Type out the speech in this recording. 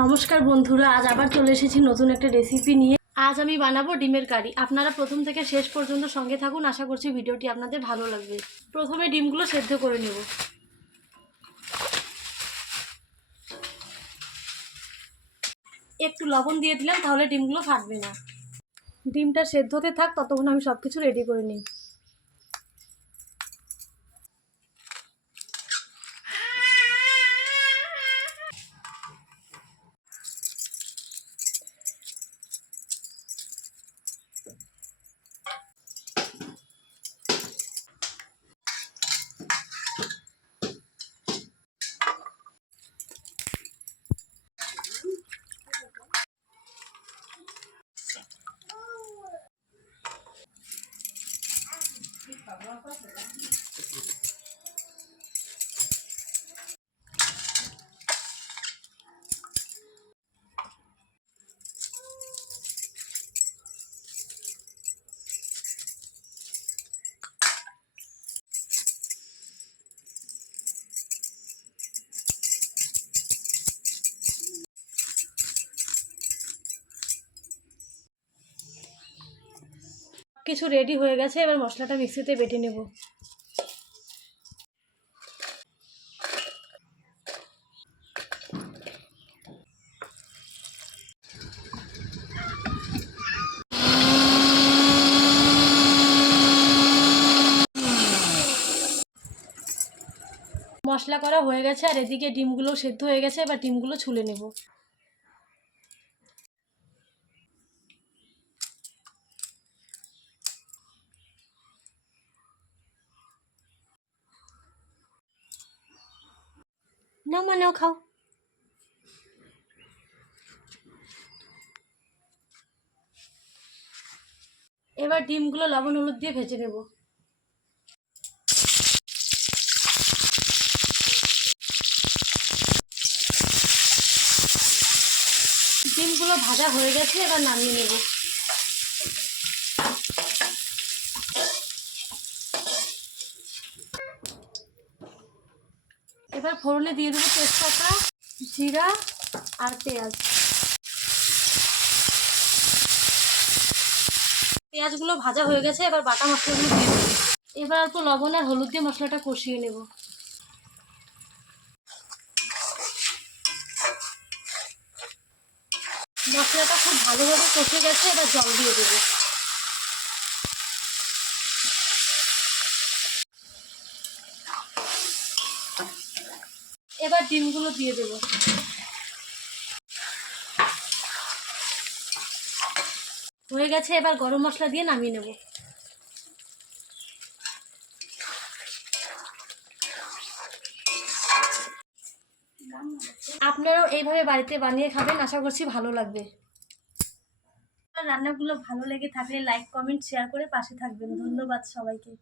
নমস্কার বন্ধুরা, আজ আবার চলে এসেছি নতুন একটা রেসিপি নিয়ে। আজ আমি বানাবো ডিমের কারি। আপনারা প্রথম থেকে শেষ পর্যন্ত সঙ্গে থাকুন, আশা করছি ভিডিওটি আপনাদের ভালো লাগবে। প্রথমে ডিমগুলো সেদ্ধ করে নেব। একটু লবণ দিয়ে দিলাম, তাহলে ডিমগুলো ফাটবে না। ডিমটা সেদ্ধ হতে থাক, ততক্ষণ আমি সব কিছু রেডি করে নিই। 我要喝水了。কিছু রেডি হয়ে গেছে, এবার মশলাটা মিক্সিতে বেটে নেব। মশলা করা হয়ে গেছে, আর এদিকে ডিমগুলো সেদ্ধ হয়ে গেছে, এবার ডিমগুলো ছুলে নেব। নাও মা নাও খাও। এবার ডিমগুলো লবণ হলুদ দিয়ে ভেজে নেব। ডিমগুলো ভাজা হয়ে গেছে, এবার নামিয়ে নেব। এবার ফোড়নে দিয়ে দেবো তেজপাতা, জিরা আর পেঁয়াজ। পেঁয়াজগুলো ভাজা হয়ে গেছে, এবার বাটা মশলাগুলো দিয়ে দেবো। এবার অল্প লবণ আর হলুদ দিয়ে মশলাটা কষিয়ে নেব। মশলাটা খুব ভালোভাবে কষে গেছে, এবার জল দিয়ে দেবো। এবার ডিমগুলো দিয়ে দেবো। হয়ে গেছে, এবার গরম মশলা দিয়ে নামিয়ে নেব। আপনারাও এইভাবে বাড়িতে বানিয়ে খাবেন, আশা করছি ভালো লাগবে। রান্নাগুলো ভালো লেগে থাকলে লাইক, কমেন্ট, শেয়ার করে পাশে থাকবেন। ধন্যবাদ সবাইকে।